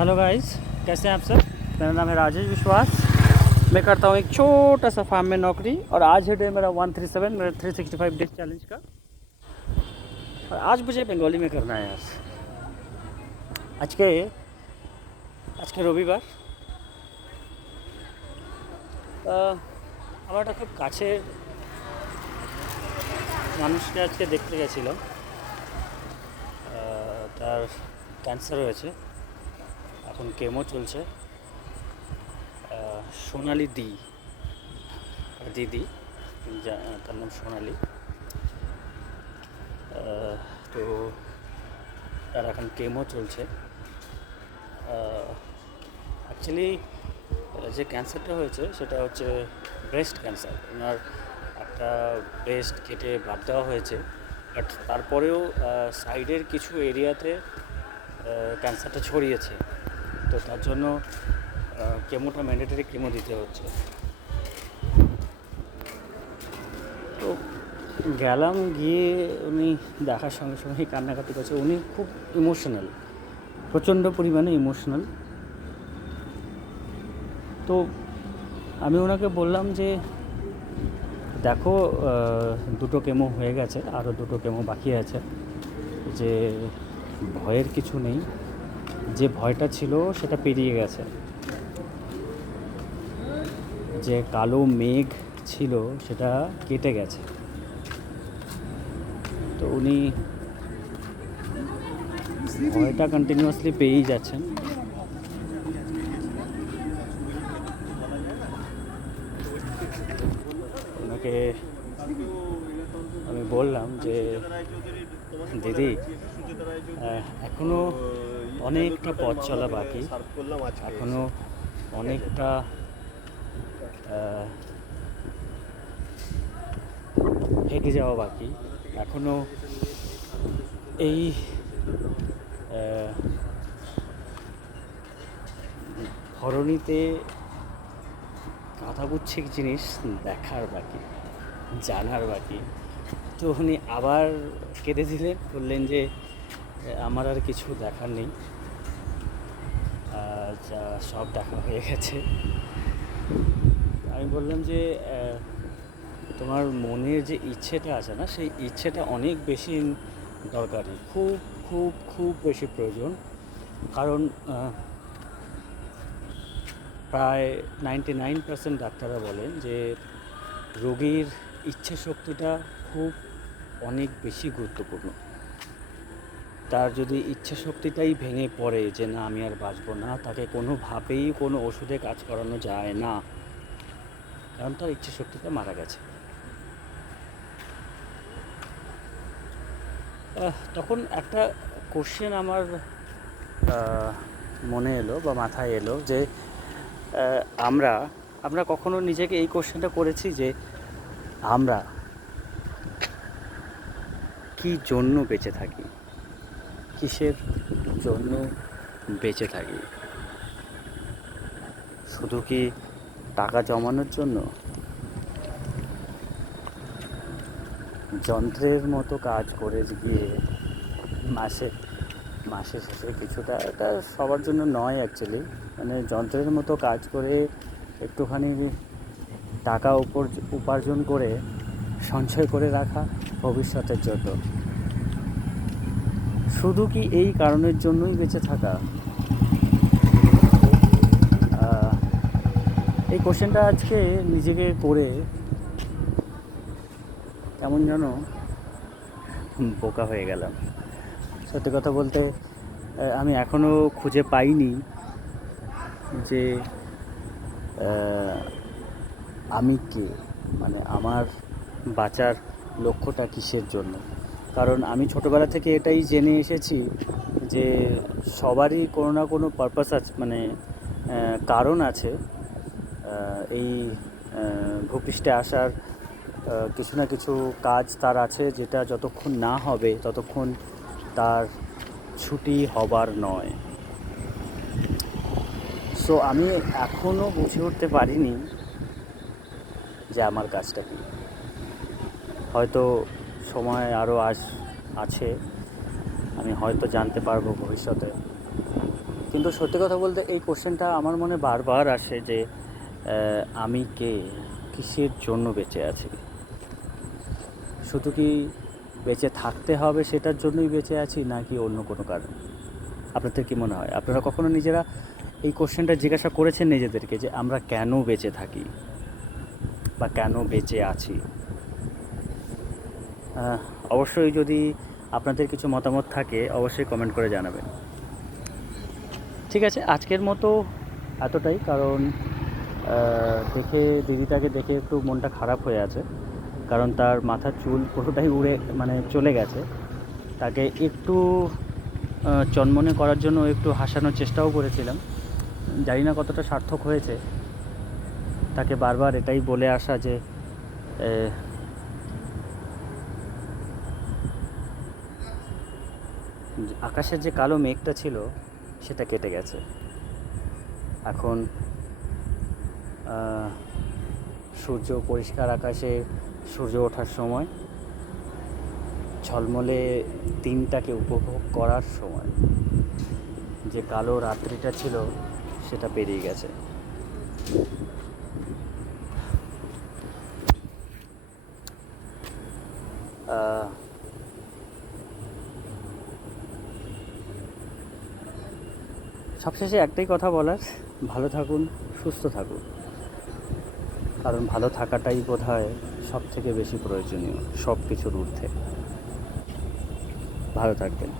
Hello guys, कैसे हैं आप सब। मेरा नाम है राजेश विश्वास। मैं करता हूँ एक छोटा सा फार्म में नौकरी। और आज है डे मेरा 137 मेरा 365 डेज चैलेंज का। और आज मुझे बंगाली में करना है यार। आज के রবিবার। আমার একটা খুব কাছের মানুষকে আজকে দেখতে গেছিলাম। তার ক্যান্সার হয়েছে, এখন কেমো চলছে। সোনালি দিদি, তার নাম সোনালি। তো তার এখন কেমো চলছে। অ্যাকচুয়ালি যে ক্যান্সারটা হয়েছে সেটা হচ্ছে ব্রেস্ট ক্যান্সার। ওনার একটা ব্রেস্ট কেটে বাদ দেওয়া হয়েছে, বাট তারপরেও সাইডের কিছু এরিয়াতে ক্যান্সারটা ছড়িয়েছে। তো তার জন্য কেমোটা ম্যান্ডেটরি কেমো দিতে হচ্ছে। তো গেলাম, গিয়ে উনি দেখার সঙ্গে সঙ্গেই কান্নাকাটি করছে। উনি খুব ইমোশনাল, প্রচণ্ড পরিমাণে ইমোশনাল। তো আমি ওনাকে বললাম যে দেখো, দুটো কেমো হয়ে গেছে, আরও দুটো কেমো বাকি আছে, যে ভয়ের কিছু নেই, যে ভয়টা ছিল সেটা পেরিয়ে গেছে। যে কালো মেঘ ছিল সেটা কেটে গেছে। তো উনি ভয়টা কন্টিনিউয়াসলি পেয়েই যাচ্ছেন। ওনাকে আমি বললাম যে দিদি, এখনও অনেকটা পথ চলা বাকি, এখনও অনেকটা হেঁটে যাওয়া বাকি, এখনও এই ধরণীতে কাঁথাগুচ্ছিক জিনিস দেখার বাকি, জানার বাকি। তো উনি আবার কেঁদে দিলেন, বললেন যে আমার আর কিছু দেখার নেই, যা সব দেখা হয়ে গেছে। আমি বললাম যে তোমার মনের যে ইচ্ছেটা আছে না, সেই ইচ্ছেটা অনেক বেশি দরকারি, খুব খুব খুব বেশি প্রয়োজন। কারণ প্রায় 99% ডাক্তাররা বলেন যে রোগীর ইচ্ছে শক্তিটা খুব অনেক বেশি গুরুত্বপূর্ণ। তার যদি ইচ্ছে শক্তিটাই ভেঙে পড়ে যে না আমি আর বাঁচবো না, তাকে কোনোভাবেই কোনো ওষুধে কাজ করানো যায় না, কারণ তার ইচ্ছে শক্তিটা মারা গেছে। তখন একটা কোশ্চেন আমার মনে এলো বা মাথায় এলো যে আমরা কখনো নিজেকে এই কোশ্চেনটা করেছি যে আমরা কী জন্য বেঁচে থাকি, কিসের জন্য বেঁচে থাকি? শুধু কি টাকা জমানোর জন্য? যন্ত্রের মতো কাজ করে গিয়ে মাসে শেষে কিছুটা, এটা সবার জন্য নয় অ্যাকচুয়ালি, মানে যন্ত্রের মতো কাজ করে একটুখানি টাকা উপার্জন করে সঞ্চয় করে রাখা ভবিষ্যতের জন্য। শুধু কি এই কারণের জন্যই বেঁচে থাকা? এই কোশ্চেনটা আজকে নিজেকে করে কেমন যেন বোকা হয়ে গেলাম। সত্যি কথা বলতে আমি এখনও খুঁজে পাইনি যে আমি কে, মানে আমার বাঁচার লক্ষ্যটা কিসের জন্য। কারণ আমি ছোটোবেলা থেকে এটাই জেনে এসেছি যে সবারই কোনো না কোনো পারপাস আছে, মানে কারণ আছে এই ভূপৃষ্ঠে আসার। কিছু না কিছু কাজ তার আছে, যেটা যতক্ষণ না হবে ততক্ষণ তার ছুটি হবার নয়। সো আমি এখনও বুঝে উঠতে পারিনি যে আমার কাজটা কী। হয়তো সময় আরও আছে, আমি হয়তো জানতে পারবো ভবিষ্যতে। কিন্তু সত্যি কথা বলতে এই কোশ্চেনটা আমার মনে বারবার আসে যে আমি কে, কিসের জন্য বেঁচে আছি? শুধু কি বেঁচে থাকতে হবে সেটার জন্যই বেঁচে আছি, নাকি অন্য কোনো কারণ? আপনাদের কি মনে হয়? আপনারা কখনো নিজেরা এই কোশ্চেনটা জিজ্ঞাসা করেছেন নিজেদেরকে যে আমরা কেন বেঁচে থাকি বা কেন বেঁচে আছি? আহ, অবশ্যই যদি আপনাদের কিছু মতামত থাকে অবশ্যই কমেন্ট করে জানাবেন। ঠিক আছে, আজকের মতো এতটাই। কারণ দেখে দিদিটাকে দেখে একটু মনটা খারাপ হয়ে আছে, কারণ তার মাথার চুল পুরোটাই উড়ে মানে চলে গেছে। তাকে একটু চনমনে করার জন্য একটু হাসানোর চেষ্টাও করেছিলাম, জানি না কতটা সার্থক হয়েছে। তাকে বারবার এটাই বলে আসা যে আকাশের যে কালো মেঘটা ছিল সেটা কেটে গেছে। এখন সূর্য পরিষ্কার আকাশে সূর্য ওঠার সময়, ঝলমলে দিনটাকে উপভোগ করার সময়। যে কালো রাত্রিটা ছিল সেটা পেরিয়ে গেছে। সবশেষে একটাই কথা বলার, ভালো থাকুন, সুস্থ থাকুন। কারণ ভালো থাকাটাই বোধহয় সব থেকে বেশি প্রয়োজনীয় সব কিছুর ঊর্ধ্বে। ভালো থাকবেন।